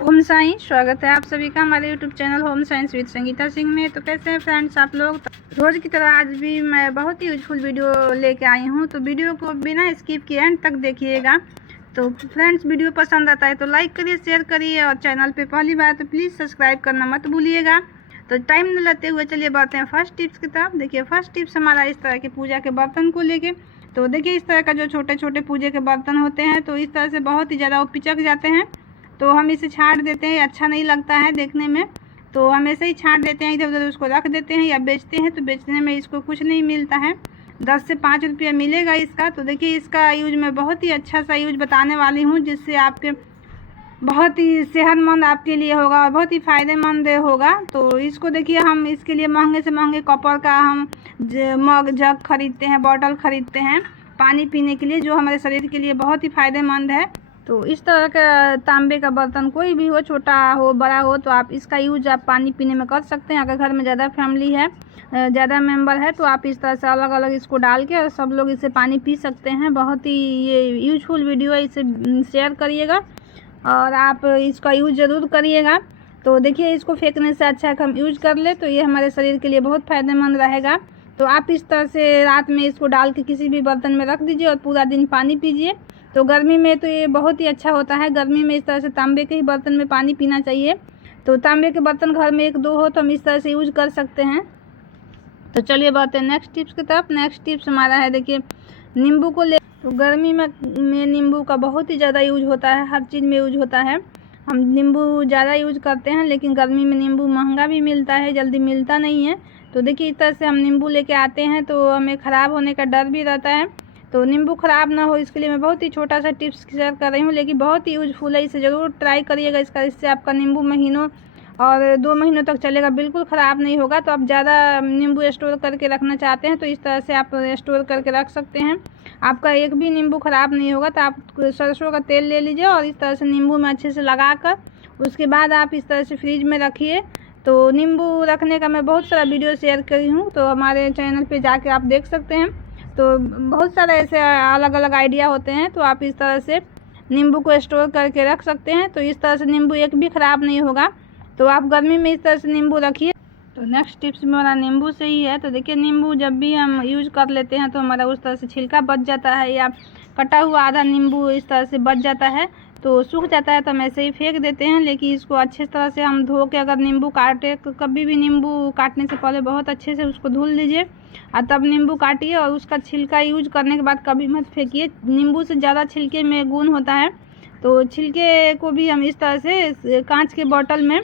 ओम साईं, स्वागत है आप सभी का हमारे YouTube channel home science with Sangeeta Singh में। तो कैसे हैं फ्रेंड्स आप लोग। रोज़ की तरह आज भी मैं बहुत ही यूजफुल वीडियो लेके आई हूँ, तो वीडियो को बिना स्किप किए एंड तक देखिएगा। तो फ्रेंड्स, वीडियो पसंद आता है तो लाइक करिए, शेयर करिए, और चैनल पे पहली बार तो प्लीज़ सब्सक्राइब करना मत भूलिएगा। तो टाइम न लेते हुए चलिए बढ़ते हैं फर्स्ट टिप्स की तरफ। देखिए, फर्स्ट टिप्स हमारा इस तरह के पूजा के बर्तन को लेके। तो देखिए, इस तरह का जो छोटे छोटे पूजे के बर्तन होते हैं, तो इस तरह से बहुत ही ज़्यादा वो पिचक जाते हैं, तो हम इसे छांट देते हैं। अच्छा नहीं लगता है देखने में, तो हम ऐसे ही छांट देते हैं, इधर उधर उसको रख देते हैं। या बेचते हैं तो बेचने में इसको कुछ नहीं मिलता है, 10 से 5 रुपया मिलेगा इसका। तो देखिए, इसका यूज मैं बहुत ही अच्छा सा यूज बताने वाली हूँ, जिससे आपके बहुत ही सेहतमंद आपके लिए होगा और बहुत ही फ़ायदेमंद होगा। तो इसको देखिए, हम इसके लिए महंगे से महंगे कॉपर का हम मग जग खरीदते हैं, बॉटल खरीदते हैं पानी पीने के लिए, जो हमारे शरीर के लिए बहुत ही फ़ायदेमंद है। तो इस तरह का तांबे का बर्तन कोई भी हो, छोटा हो बड़ा हो, तो आप इसका यूज आप पानी पीने में कर सकते हैं। अगर घर में ज़्यादा फैमिली है, ज़्यादा मेंबर है, तो आप इस तरह से अलग अलग इसको डाल के और सब लोग इससे पानी पी सकते हैं। बहुत ही ये यूजफुल वीडियो है, इसे शेयर करिएगा और आप इसका यूज ज़रूर करिएगा। तो देखिए, इसको फेंकने से अच्छा है कि हम यूज कर ले, तो ये हमारे शरीर के लिए बहुत फ़ायदेमंद रहेगा। तो आप इस तरह से रात में इसको डाल के किसी भी बर्तन में रख दीजिए और पूरा दिन पानी पीजिए। तो गर्मी में तो ये बहुत ही अच्छा होता है। गर्मी में इस तरह से तांबे के ही बर्तन में पानी पीना चाहिए। तो तांबे के बर्तन घर में 1-2 हो तो हम इस तरह से यूज कर सकते हैं। तो चलिए बढ़ते हैं नेक्स्ट टिप्स की तरफ। नेक्स्ट टिप्स हमारा है, देखिए, नींबू को ले। तो गर्मी में नींबू का बहुत ही ज़्यादा यूज होता है, हर चीज़ में यूज होता है। हम नींबू ज़्यादा यूज करते हैं, लेकिन गर्मी में नींबू महंगा भी मिलता है, जल्दी मिलता नहीं है। तो देखिए, इस तरह से हम नींबू लेके आते हैं, तो हमें ख़राब होने का डर भी रहता है। तो नींबू ख़राब ना हो, इसके लिए मैं बहुत ही छोटा सा टिप्स शेयर कर रही हूँ, लेकिन बहुत ही यूजफुल है। इसे ज़रूर ट्राई करिएगा इससे आपका नींबू महीनों और 2 महीनों तक चलेगा, बिल्कुल ख़राब नहीं होगा। तो आप ज़्यादा नींबू स्टोर करके रखना चाहते हैं तो इस तरह से आप स्टोर करके रख सकते हैं, आपका एक भी नींबू ख़राब नहीं होगा। तो आप सरसों का तेल ले लीजिए और इस तरह से नींबू में अच्छे से लगा कर उसके बाद आप इस तरह से फ्रिज में रखिए। तो नींबू रखने का मैं बहुत सारा वीडियो शेयर करी हूँ, तो हमारे चैनल पे जाके आप देख सकते हैं। तो बहुत सारे ऐसे अलग अलग आइडिया होते हैं, तो आप इस तरह से नींबू को स्टोर करके रख सकते हैं। तो इस तरह से नींबू एक भी ख़राब नहीं होगा। तो आप गर्मी में इस तरह से नींबू रखिए। तो नेक्स्ट टिप्स मेरा नींबू से ही है। तो देखिए, नींबू जब भी हम यूज कर लेते हैं तो हमारा उस तरह से छिलका बच जाता है, या कटा हुआ आधा नींबू इस तरह से बच जाता है, तो सूख जाता है तो हम ऐसे ही फेंक देते हैं। लेकिन इसको अच्छे तरह से हम धो के अगर नींबू काटे, तो कभी भी नींबू काटने से पहले बहुत अच्छे से उसको धुल लीजिए और तब नींबू काटिए। और उसका छिलका यूज करने के बाद कभी मत फेंकिए, नींबू से ज़्यादा छिलके में गुण होता है। तो छिलके को भी हम इस तरह से कांच के बोतल में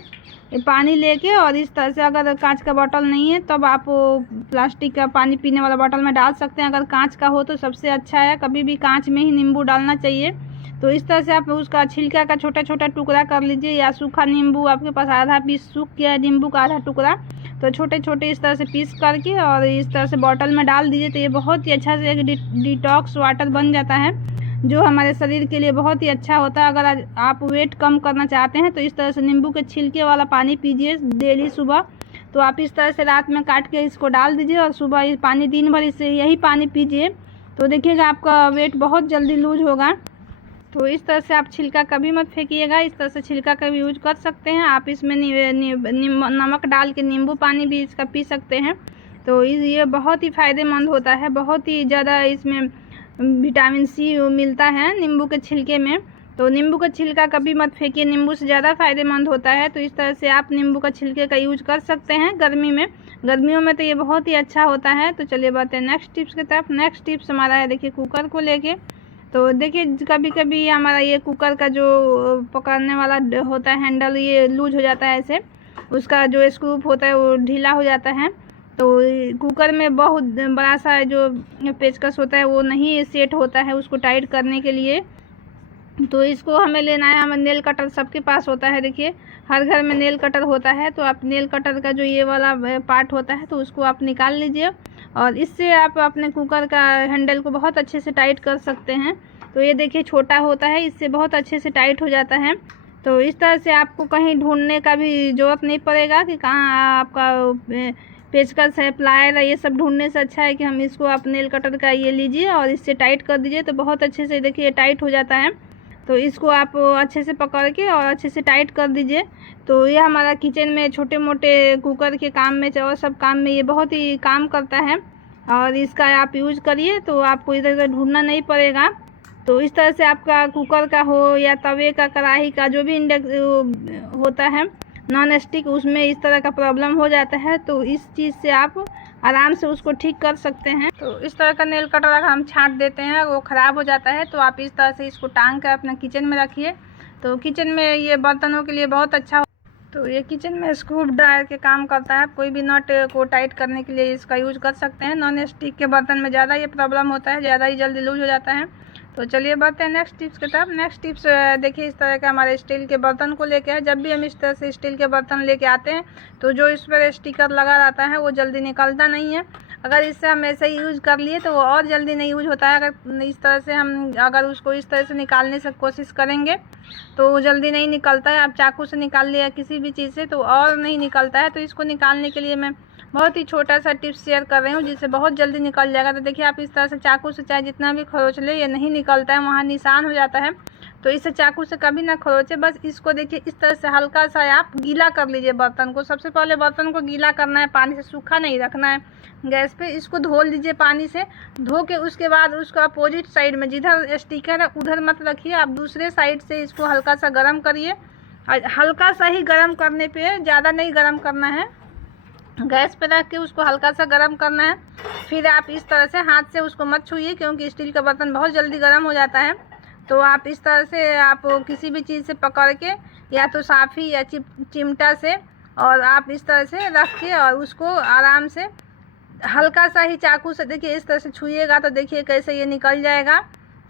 पानी लेके, और इस तरह से, अगर कांच का बोतल नहीं है तब आप प्लास्टिक का पानी पीने वाला बोतल में डाल सकते हैं। अगर कांच का हो तो सबसे अच्छा है, कभी भी कांच में ही नींबू डालना चाहिए। तो इस तरह से आप उसका छिलका का छोटा छोटा टुकड़ा कर लीजिए, या सूखा नींबू आपके पास आधा पीस सूख गया है नींबू का आधा टुकड़ा, तो छोटे छोटे इस तरह से पीस करके और इस तरह से बॉटल में डाल दीजिए। तो ये बहुत ही अच्छा से एक डिटॉक्स वाटर बन जाता है, जो हमारे शरीर के लिए बहुत ही अच्छा होता है। अगर आप वेट कम करना चाहते हैं तो इस तरह से नींबू के छिलके वाला पानी पीजिए डेली सुबह। तो आप इस तरह से रात में काट के इसको डाल दीजिए और सुबह ये पानी दिन भर इससे यही पानी पीजिए। तो देखिएगा आपका वेट बहुत जल्दी लूज होगा। तो इस तरह से आप छिलका कभी मत फेंकिएगा, इस तरह से छिलका का भी यूज कर सकते हैं। आप इसमें नमक डाल के नींबू पानी भी इसका पी सकते हैं। तो ये बहुत ही फ़ायदेमंद होता है, बहुत ही ज़्यादा इसमें विटामिन सी मिलता है नींबू के छिलके में। तो नींबू का छिलका कभी मत फेंकिए, नींबू से ज़्यादा फ़ायदेमंद होता है। तो इस तरह से आप नींबू का छिलके का यूज कर सकते हैं गर्मी में, गर्मियों में तो ये बहुत ही अच्छा होता है। तो चलिए बात है नेक्स्ट टिप्स की तरफ। नेक्स्ट टिप्स हमारा है, देखिए, कुकर को लेके। तो देखिए, कभी कभी हमारा ये कुकर का जो पकड़ने वाला होता है हैंडल, ये लूज हो जाता है, ऐसे उसका जो स्क्रू होता है वो ढीला हो जाता है। तो कुकर में बहुत बड़ा सा जो पेचकस होता है वो नहीं सेट होता है उसको टाइट करने के लिए। तो इसको हमें लेना है, हमें नेल कटर सबके पास होता है। देखिए, हर घर में नेल कटर होता है। तो आप नेल कटर का जो ये वाला पार्ट होता है तो उसको आप निकाल लीजिए, और इससे आप अपने कुकर का हैंडल को बहुत अच्छे से टाइट कर सकते हैं। तो ये देखिए, छोटा होता है, इससे बहुत अच्छे से टाइट हो जाता है। तो इस तरह से आपको कहीं ढूंढने का भी ज़रूरत नहीं पड़ेगा कि कहाँ आपका पेचकस है, प्लायर है। ये सब ढूंढने से अच्छा है कि हम इसको आप नेल कटर का ये लीजिए और इससे टाइट कर दीजिए, तो बहुत अच्छे से देखिए टाइट हो जाता है। तो इसको आप अच्छे से पकड़ के और अच्छे से टाइट कर दीजिए। तो ये हमारा किचन में छोटे मोटे कुकर के काम में और सब काम में ये बहुत ही काम करता है और इसका आप यूज़ करिए तो आपको इधर उधर ढूंढना नहीं पड़ेगा। तो इस तरह से आपका कुकर का हो या तवे का, कढ़ाई का, जो भी होता है नॉन स्टिक, उसमें इस तरह का प्रॉब्लम हो जाता है। तो इस चीज़ से आप आराम से उसको ठीक कर सकते हैं। तो इस तरह का नेल कटर अगर हम छांट देते हैं वो ख़राब हो जाता है, तो आप इस तरह से इसको टांग कर अपना किचन में रखिए। तो किचन में ये बर्तनों के लिए बहुत अच्छा। तो ये किचन में स्क्रू ड्रायर के काम करता है। कोई भी नट को टाइट करने के लिए इसका यूज़ कर सकते हैं। नॉन स्टिक के बर्तन में ज़्यादा ये प्रॉब्लम होता है, ज़्यादा ही जल्दी लूज हो जाता है। तो चलिए बढ़ते हैं नेक्स्ट टिप्स की तरफ। नेक्स्ट टिप्स देखिए, इस तरह का हमारे स्टील के बर्तन को लेके है। जब भी हम इस तरह से स्टील के बर्तन लेके आते हैं तो जो इस पर स्टिकर लगा रहता है वो जल्दी निकलता नहीं है। अगर इससे हम ऐसे ही यूज़ कर लिए तो वो और जल्दी नहीं यूज होता है। अगर इस तरह से हम उसको इस तरह से निकालने से कोशिश करेंगे तो वो जल्दी नहीं निकलता है। आप चाकू से निकाल लिया किसी भी चीज़ से तो और नहीं निकलता है। तो इसको निकालने के लिए मैं बहुत ही छोटा सा टिप्स शेयर कर रही हूँ जिससे बहुत जल्दी निकल जाएगा। तो देखिए, आप इस तरह से चाकू से चाहे जितना भी खरोच ले, ये नहीं निकलता है, वहाँ निशान हो जाता है। तो इसे चाकू से कभी ना खरोचे, बस इसको देखिए इस तरह से हल्का सा आप गीला कर लीजिए बर्तन को। सबसे पहले बर्तन को गीला करना है, पानी से सूखा नहीं रखना है गैस पे। इसको धो लीजिए पानी से, धो के उसके बाद उसको अपोजिट साइड में जिधर स्टिकर है उधर मत रखिए, आप दूसरे साइड से इसको हल्का सा गर्म करिए। और हल्का सा ही गर्म करने पे, ज़्यादा नहीं गर्म करना है। गैस पे रख के उसको हल्का सा गर्म करना है। फिर आप इस तरह से हाथ से उसको मत छूइए क्योंकि स्टील का बर्तन बहुत जल्दी गर्म हो जाता है। तो आप इस तरह से आप किसी भी चीज़ से पकड़ के, या तो साफ़ी या चिमटा से, और आप इस तरह से रख के और उसको आराम से हल्का सा ही चाकू से देखिए इस तरह से छूइएगा तो देखिए कैसे ये निकल जाएगा।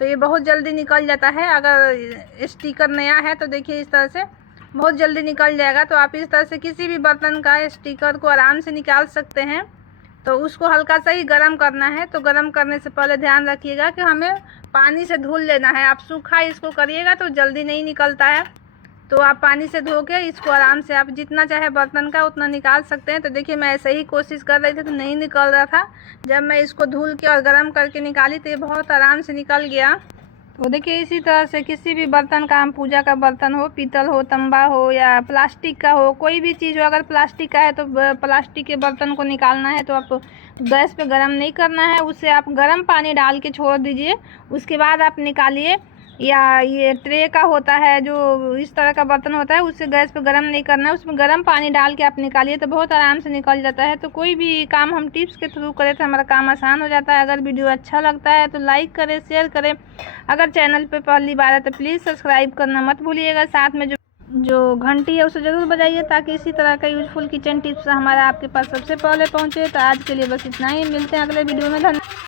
तो ये बहुत जल्दी निकल जाता है। अगर स्टिकर नया है तो देखिए इस तरह से बहुत जल्दी निकल जाएगा। तो आप इस तरह से किसी भी बर्तन का स्टिकर को आराम से निकाल सकते हैं। तो उसको हल्का सा ही गर्म करना है। तो गर्म करने से पहले ध्यान रखिएगा कि हमें पानी से धुल लेना है। आप सूखा इसको करिएगा तो जल्दी नहीं निकलता है। तो आप पानी से धो के इसको आराम से आप जितना चाहे बर्तन का उतना निकाल सकते हैं। तो देखिए, मैं ऐसे ही कोशिश कर रही थी तो नहीं निकल रहा था। जब मैं इसको धुल के और गर्म करके निकाली तो ये बहुत आराम से निकल गया। तो देखिए, इसी तरह से किसी भी बर्तन का, हम पूजा का बर्तन हो, पीतल हो, तांबा हो या प्लास्टिक का हो, कोई भी चीज़ हो, अगर प्लास्टिक का है तो प्लास्टिक के बर्तन को निकालना है तो आप गैस पे गरम नहीं करना है, उसे आप गर्म पानी डाल के छोड़ दीजिए, उसके बाद आप निकालिए। या ये ट्रे का होता है जो इस तरह का बर्तन होता है, उससे गैस पे गरम नहीं करना है, उसमें गर्म पानी डाल के आप निकालिए तो बहुत आराम से निकल जाता है। तो कोई भी काम हम टिप्स के थ्रू करें तो हमारा काम आसान हो जाता है। अगर वीडियो अच्छा लगता है तो लाइक करें, शेयर करें। अगर चैनल पे पहली बार है तो प्लीज़ सब्सक्राइब करना मत भूलिएगा। साथ में जो घंटी है उसे ज़रूर बजाइए ताकि इसी तरह का यूजफुल किचन टिप्स हमारा आपके पास सबसे पहले पहुँचे। तो आज के लिए बस इतना ही, मिलते हैं अगले वीडियो में। धन्यवाद।